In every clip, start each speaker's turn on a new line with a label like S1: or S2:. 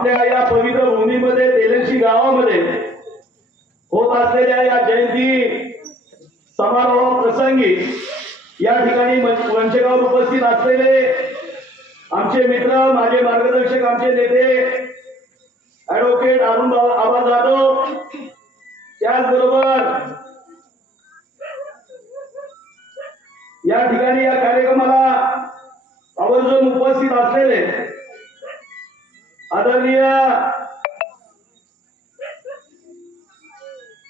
S1: आपल्या या पवित्र भूमीमध्ये तेलंशी गावामध्ये होत असलेल्या या जयंती समारोह प्रसंगी या ठिकाणी मंच- उपस्थित असलेले आमचे मित्र माझे मार्गदर्शक आमचे नेते ऍडव्होकेट अरुण आबा जाधव त्याचबरोबर या ठिकाणी या कार्यक्रमाला आवर्जून उपस्थित असलेले आदरणीय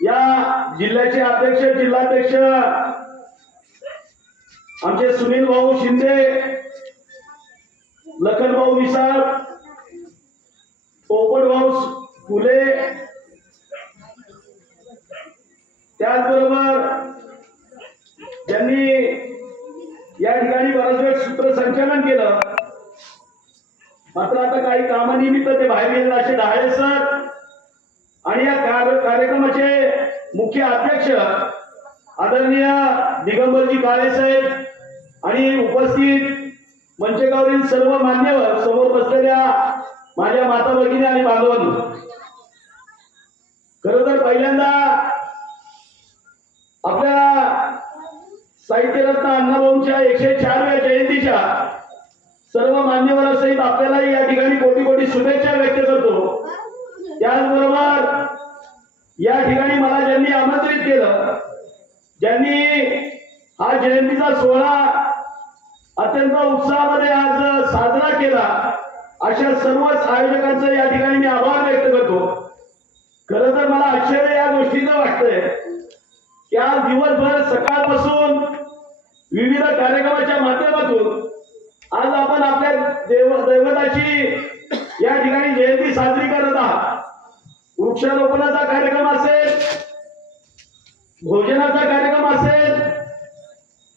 S1: या जिल्ह्याचे अध्यक्ष जिल्हाध्यक्ष आमचे सुनील भाऊ शिंदे लखन भाऊ विसाळ पोपट भाऊ फुले त्याचबरोबर ज्यांनी या ठिकाणी बराच वेळ सूत्रसंचालन केलं काही कामानिमित्त ते बाहेर गेले असे डहाळे सर. आणि या कार्य- कार्यक्रमाचे मुख्य अध्यक्ष आदरणीय दिगंबरजी काळे साहेब आणि उपस्थित मंचगावरील सर्व मान्यवर समोर बसलेल्या माझ्या माता भगिनी आणि बांधवांनो. खर तर पहिल्यांदा आपल्या साहित्यरत्न अण्णाभाऊंच्या एकशे चारव्या जयंतीच्या सर्व मान्यवरांसहित आपल्यालाही या ठिकाणी कोटी कोटी शुभेच्छा व्यक्त करतो. त्याचबरोबर या ठिकाणी मला ज्यांनी आमंत्रित केलं ज्यांनी हा जयंतीचा सोहळा अत्यंत उत्साहामध्ये आज साजरा केला अशा सर्वच आयोजकांचं या ठिकाणी मी आभार व्यक्त करतो. खर तर मला आश्चर्य या गोष्टीचं वाटतंय की आज दिवसभर सकाळपासून विविध कार्यक्रमाच्या माध्यमातून आज आपण आपल्या देव दैवताची या ठिकाणी जयंती साजरी करत आहात. वृक्षारोपणाचा कार्यक्रम असेल भोजनाचा कार्यक्रम असेल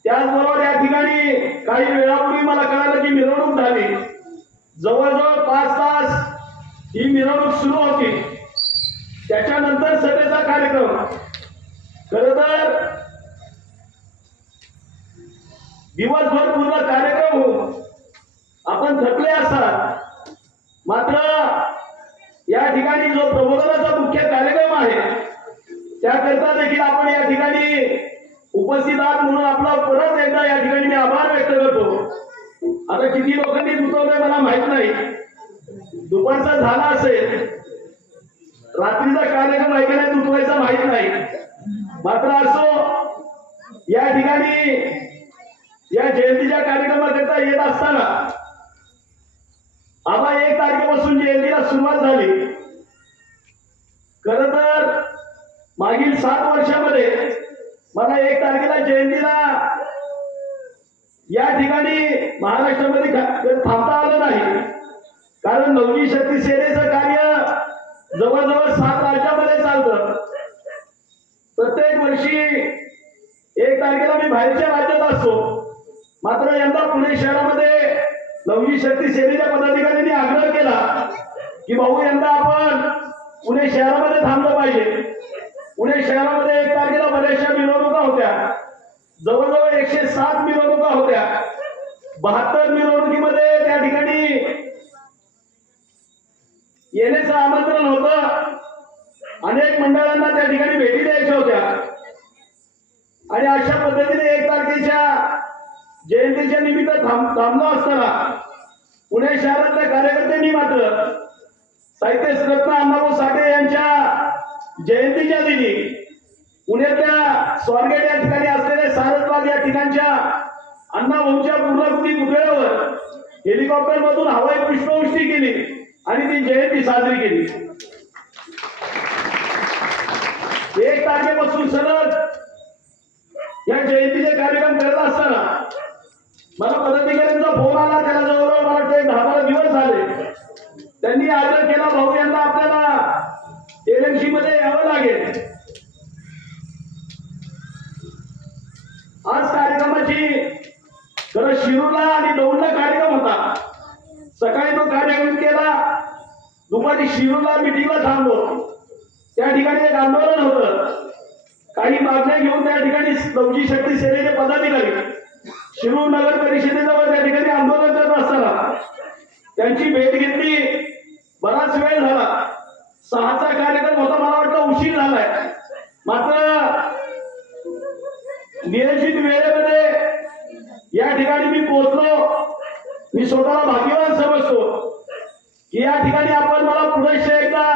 S1: त्याचबरोबर या ठिकाणी काही वेळापूर्वी मला कळालं की मिरवणूक झाली. जवळजवळ पाच तास ही मिरवणूक सुरू होती. त्याच्यानंतर सभेचा कार्यक्रम. खर तर दिवसभर पूर्ण कार्यक्रम होऊन आपण झटले असतात. मात्र या ठिकाणी जो प्रबोधनाचा मुख्य कार्यक्रम आहे त्याकरता देखील आपण या ठिकाणी उपस्थित आहात म्हणून आपला परत एकदा या ठिकाणी मी आभार व्यक्त करतो. आता किती लोकांनी दुखवलंय मला माहीत नाही. दुपारचा झाला असेल. रात्रीचा कार्यक्रम आहे का नाही दुखवायचा माहीत नाही. मात्र असो या ठिकाणी या जयंतीच्या कार्यक्रमाकरता येत असताना आबा एक तारखेपासून जयंतीला सुरुवात झाली. खर तर मागील सात वर्षामध्ये मला एक तारखेला जयंतीला या ठिकाणी महाराष्ट्रामध्ये थांबता आलं नाही. कारण नवजी शक्ती सेनेचं कार्य जवळजवळ सात राज्यामध्ये चालतं. प्रत्येक वर्षी एक तारखेला मी बाहेरच्या राज्यात असतो. मात्र यंदा पुणे शहरामध्ये नववी शक्ती सेनेच्या पदाधिकाऱ्यांनी आग्रह केला की भाऊ यंदा आपण पुणे शहरामध्ये थांबलं पाहिजे. पुणे शहरामध्ये एक तारखेला बऱ्याचशा मिरवणुका होत्या. जवळजवळ एकशे सात मिरवणुका होत्या. बहात्तर मिरवणुकीमध्ये त्या ठिकाणी येण्याचं आमंत्रण होतं. अनेक मंडळांना त्या ठिकाणी भेटी द्यायच्या होत्या. आणि अशा पद्धतीने एक तारखेच्या जयंतीच्या निमित्त थांब थांबलो असताना पुणे शहरातल्या कार्यकर्त्यांनी मात्र साहित्य रत्न अण्णाभाऊ साठे यांच्या जयंतीच्या दिनी पुण्यातल्या स्वारगेट या ठिकाणी असलेल्या सारसबाग या ठिकाणच्या अण्णाभाऊच्या पूर्णाकृती पुतळ्यावर हेलिकॉप्टर मधून हवाई पुष्पवृष्टी केली आणि ती जयंती साजरी केली. एक तारखेपासून सलग या जयंतीचे कार्यक्रम करत असताना मला पदाधिकाऱ्यांचा फोन आला त्याला जवळजवळ मला वाटतं दहा बारा दिवस झाले. त्यांनी आग्रह केला भाऊ यांना आपल्याला एलएमसी मध्ये यावं लागेल. आज कार्यक्रमाची खरं शिरूरला आणि दौडला कार्यक्रम होता. सकाळी तो कार्यक्रम केला. दुपारी शिरूरला मिटिंगला थांबलो. त्या ठिकाणी एक आंदोलन होतं. काही मागण्या घेऊन त्या ठिकाणी नवजी शक्ती सेनेचे पदाधिकारी शिरूर नगर परिषदेजवळ त्या ठिकाणी आंदोलन करत असताना त्यांची भेट घेतली. बराच वेळ झाला. सहाचा कार्यक्रम होता मला वाटतं उशीर झालाय. मात्र नियोजित वेळेमध्ये या ठिकाणी मी पोहोचलो मी स्वतःला भाग्यवान समजतो की या ठिकाणी आपण मला पुढे एकदा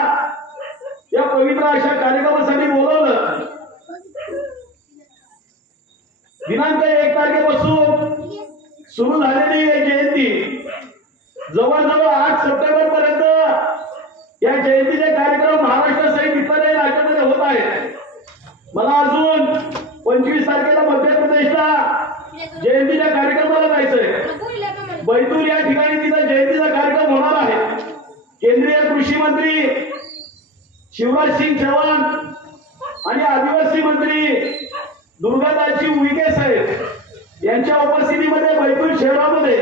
S1: या पवित्र अशा कार्यक्रमासाठी बोलवलं दिनांक एक तारखेपासून सुरू झालेली ही जयंती जवळजवळ आठ सप्टेंबर पर्यंत या जयंतीचे कार्यक्रम महाराष्ट्रासहित इतरही राज्यामध्ये होत आहेत. मला अजून पंचवीस तारखेला मध्य प्रदेशला जयंतीच्या कार्यक्रमाला जायचंय. बैतूल या ठिकाणी तिथं जयंतीचा कार्यक्रम होणार आहे. केंद्रीय कृषी मंत्री शिवराज सिंग चव्हाण आणि आदिवासी मंत्री दुर्गादाजी उईके साहेब यांच्या उपस्थितीमध्ये बैतूल शहरामध्ये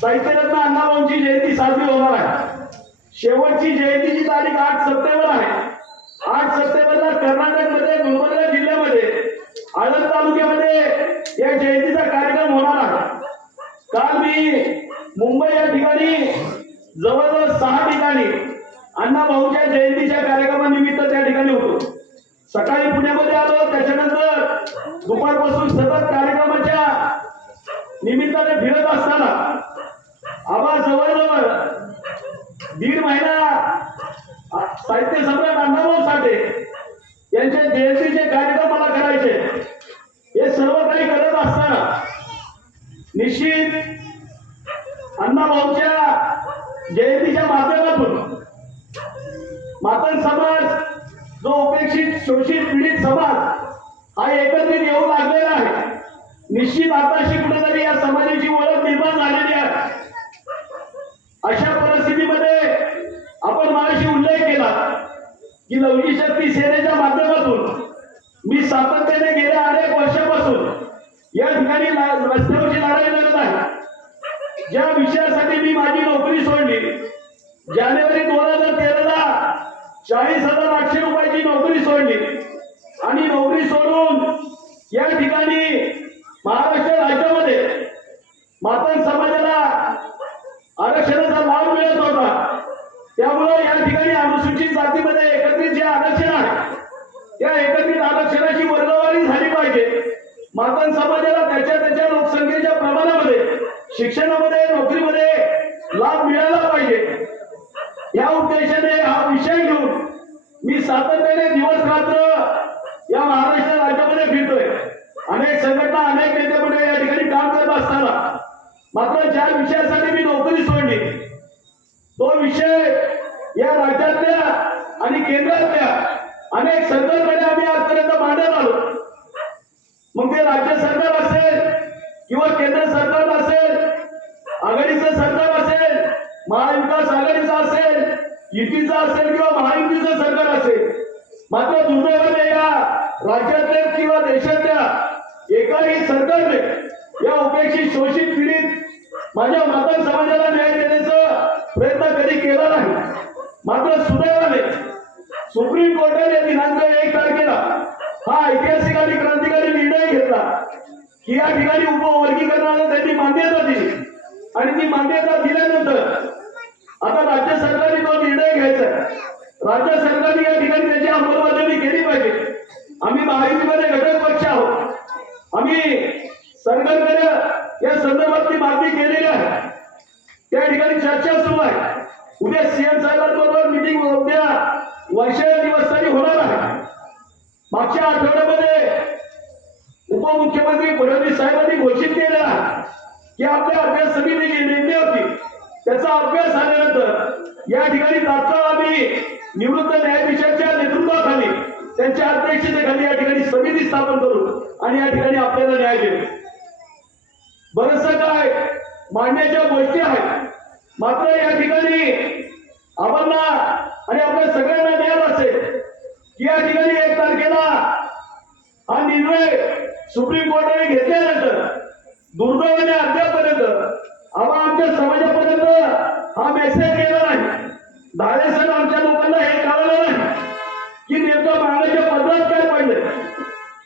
S1: साहित्यरत्न अण्णाभाऊंची जयंती साजरी होणार आहे. शेवटची जयंतीची तारीख आठ सप्टेंबर आहे. आठ सप्टेंबरला कर्नाटकमध्ये गुलबर्गा जिल्ह्यामध्ये आळंद तालुक्यामध्ये या जयंतीचा कार्यक्रम होणार आहे. काल मी मुंबई या ठिकाणी जवळजवळ सहा ठिकाणी अण्णा भाऊच्या जयंतीच्या कार्यक्रमानिमित्त त्या ठिकाणी होतो सकाळी पुण्यामध्ये आलो त्याच्यानंतर दुपारपासून सतत कार्यक्रमाच्या निमित्ताने फिरत असताना आबा जवळजवळ दीड महिना अ, साहित्य सम्राट अण्णाभाऊ साठे यांच्या जयंतीचे कार्यक्रम मला करायचे हे सर्व काही करत असताना निश्चित अण्णाभाऊच्या जयंतीच्या माध्यमातून. मातन समाज जो उपेक्षित शोषित पीडित समाज हा एकत्रित येऊ लागलेला आहे. निश्चित आताशी कुठेतरी या समाजाची ओळख निर्माण झालेली आहे. अशा परिस्थितीमध्ये आपण माझ्याशी उल्लेख केला की लवजी शक्ती सेनेच्या माध्यमातून मी सातत्याने गेल्या अनेक वर्षापासून या ठिकाणी ला- रस्त्यावरची लढाई लढत आहे ज्या विषयासाठी मी माझी नोकरी सोडली जानेवारी दोन हजार तेराला चाळीस हजार आठशे रुपयाची नोकरी सोडली. आणि नोकरी सोडून या ठिकाणी महाराष्ट्र राज्यामध्ये मातंग समाजाला आरक्षणाचा लाभ मिळत होता. त्यामुळे या ठिकाणी अनुसूचित जातीमध्ये एकत्रित जे आरक्षण आहे त्या एकत्रित आरक्षणाची वर्गवारी झाली पाहिजे. मातंग समाजाला त्याच्या त्याच्या लोकसंख्येच्या प्रमाणामध्ये शिक्षण नोकरीमध्ये लाभ मिळाला पाहिजे या उद्देशाने हा विषय घेऊन मी सातत्याने दिवस रात्र या महाराष्ट्र राज्यामध्ये फिरतोय अनेक अनेक नेते मंडळी या ठिकाणी काम करत असताना मात्र ज्या विषयासाठी मी नोकरी सोडली तो विषय या राज्यातल्या आणि केंद्रातल्या अनेक संकल्पना आम्ही आजपर्यंत मांडत आलो. मग ते राज्य सरकार असेल किंवा केंद्र सरकार असेल आघाडीचं सरकार असेल महाविकास आघाडीचं असेल युतीचं असेल किंवा महायुतीचं सरकार असेल मात्र दुर्दैवाने या राज्यातल्या किंवा देशातल्या एकाही सरकारने या उपेक्षित शोषित पीडित माझ्या माता समाजाला न्याय देण्याचा प्रयत्न कधी केला नाही. मात्र सुदैवाने सुप्रीम कोर्टाने दिनांक एक तारखेला हा ऐतिहासिक आणि क्रांतिकारी निर्णय घेतला की या ठिकाणी उपवर्गीकरणाला त्यांनी मान्यता दिली. आणि ती मान्यता दिल्यानंतर आता राज्य सरकारने तो निर्णय घ्यायचा आहे. राज्य सरकारने या ठिकाणी त्याची अंमलबजावणी केली पाहिजे आम्ही महायुतीमध्ये घटक पक्ष आहोत आम्ही सरकारकडे या संदर्भातली मागणी केलेली आहे त्या ठिकाणी चर्चा सुरू आहे उद्या सीएम साहेबांबरोबर मिटिंग उद्या वर्षा दिवसांनी होणार आहे मागच्या आठवड्यामध्ये उपमुख्यमंत्री फडणवीस साहेबांनी घोषित केला की आपल्या अभ्यास समितीची नेमली होती त्याचा अभ्यास झाल्यानंतर या ठिकाणी तात्काळ आम्ही निवृत्त न्यायाधीशाच्या नेतृत्वाखाली त्यांच्या अध्यक्षतेखाली या ठिकाणी समिती स्थापन करू आणि या ठिकाणी आपल्याला न्याय देऊ. बरस काय मांडण्याच्या गोष्टी आहेत. मात्र या ठिकाणी आम्हाला आणि आपल्या सगळ्यांना ज्ञान असेल की या ठिकाणी केला. हा निर्णय सुप्रीम कोर्टाने घेतल्यानंतर दुर्दैवाने अद्यापर्यंत आम्हा आमच्या समाजापर्यंत हा मेसेज गेला नाही. धाडे सण आमच्या लोकांना हे कळलं नाही की नेमकं मागण्याच्या पद्धत काय पाहिजे.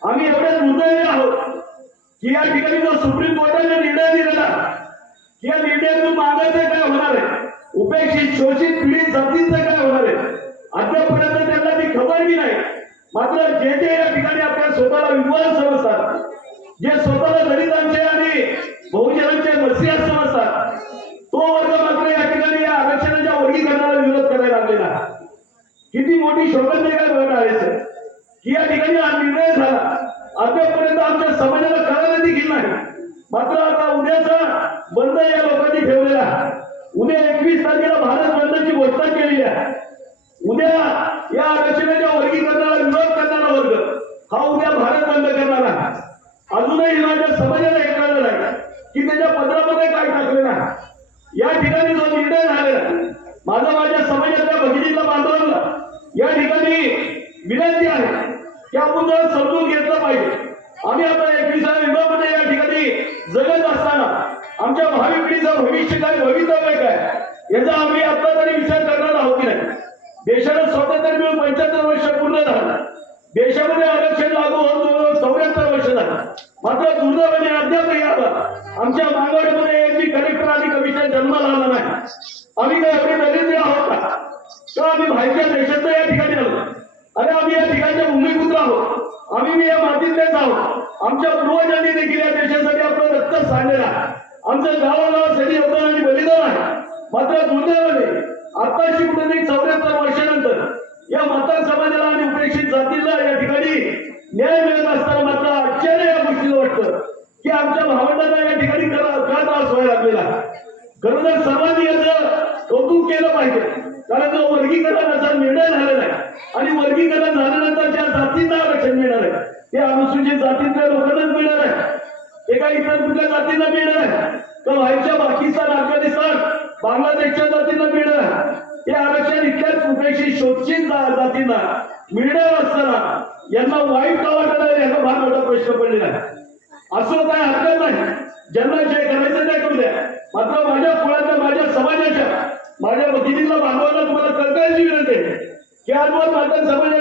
S1: आम्ही एवढ्या दुर्दैवी आहोत की या ठिकाणी जो सुप्रीम कोर्टाने निर्णय दिलेला या निर्णयातून मागायचं काय होणार आहे? उपेक्षित शोषित पीडित जातीचं काय होणार आहे? अद्यापर्यंत त्यांना ती खबर बी नाही. मात्र जे जे या ठिकाणी आपल्या स्वतःला विद्वान समजतात जे स्वतःला दलितांचे आणि बहुजनांचे मसीहा समजतात तो वर्ग मात्र या ठिकाणी या आरक्षणाच्या वर्गीकरणाला विरोध करायला लागलेला आहे. किती मोठी शोभनदेय घट आहे सर की या ठिकाणी हा निर्णय झाला अद्यापर्यंत आमच्या समाजाला कळायला देखील नाही मात्र आता उद्याचा बंद या लोकांनी ठेवलेला आहे. उद्या एकवीस तारखेला भारत बंदची घोषणा केलेली आहे उद्या या आरक्षणाच्या वर्गीकरणाला विरोध करणारा वर्ग हा उद्या भारत बंद करणार आहे. अजूनही माझ्या समाजाला ऐकणार नाही की त्याच्या पत्रामध्ये काय टाकलेलं आहे. या ठिकाणी जो निर्णय झालेला माझा माझ्या समाजातल्या भगिनीला बांधवांना या ठिकाणी विनंती आहे की आपण जर समजून घेतलं पाहिजे. आम्ही आता एकविसाव्या युगामध्ये या ठिकाणी जगत असताना आमच्या भावी पिढीचं भविष्य काय भविष्य काय याचा आम्ही आता तरी विचार करणार आहोत की नाही देशाला स्वातंत्र्य मिळून पंच्याहत्तर वर्ष पूर्ण झालं देशामध्ये आरक्षण लागू होऊन जवळजवळ चौऱ्याहत्तर वर्ष झालं मात्र दुर्दैवाने अद्यापही आता आमच्या मागवड्यामध्ये एकही कलेक्टर आणि कमिशन जन्माला आला नाही आम्ही काय एवढे दरिद्र आहोत का का आम्ही बाहेरच्या देशात या ठिकाणी आलो अरे आम्ही या ठिकाणचे भूमिपुत्र आहोत आम्ही बी या मातीतलेच आहोत आमच्या पूर्वजांनी देखील या देशासाठी आपलं रक्त सांडलेलं आहे आमचं गावागावासाठी योगदान आणि बलिदान आहे. मात्र दुर्दैवाने आताशी कुठेतरी चौऱ्याहत्तर वर्षानंतर या मतदार समाजाला आणि उपेक्षित जातीला या ठिकाणी न्याय मिळत असताना मात्र आश्चर्य या गोष्टीला वाटतं की आमच्या भावंडांना या ठिकाणी का त्रास व्हायला लागलेला खरं तर सर्वांनी याचं कौतुक केलं पाहिजे. कारण जो वर्गीकरणाचा निर्णय झालेला आहे आणि वर्गीकरण झाल्यानंतर ज्या जातींना आरक्षण मिळणार आहे ते अनुसूचित जातीतल्या लोकांनाच मिळणार आहे. एका इतर कुठल्या जातींना मिळणार आहे का बाहेरच्या पाकिस्तान अफगाणिस्तान बांगलादेशच्या जातींना मिळणार हे आरक्षण इतक्याच उपेक्षित शोषित जातींना मिळणार असताना यांना वाईट का करणार याचा फार मोठा प्रश्न पडलेला आहे. असं काय हरकत नाही. ज्यांना जे करायचं ते करू द्या. मात्र माझ्या कुळाच्या माझ्या समाजाच्या माझ्या भगिनीला बांधवांना तुम्हाला कळकळीची विनंती आहे. की आजवर माझ्या समाजात प्रचंड